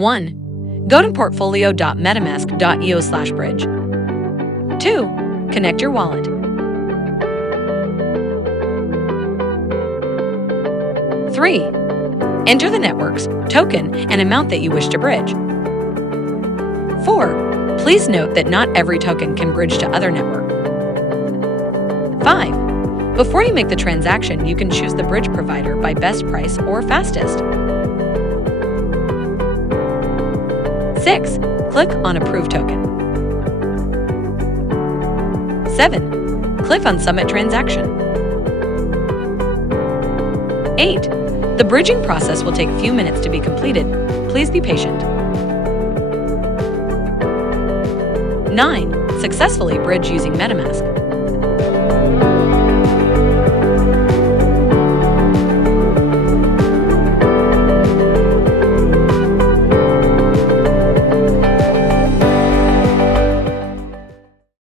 1. Go to portfolio.metamask.io/bridge. 2. Connect your wallet. 3. Enter the network's token and amount that you wish to bridge. 4. Please note that not every token can bridge to other network. 5. Before you make the transaction, you can choose the bridge provider by best price or fastest. 6. Click on Approve Token. 7. Click on Submit Transaction. 8. The bridging process will take a few minutes to be completed. Please be patient. 9. Successfully bridge using Metamask.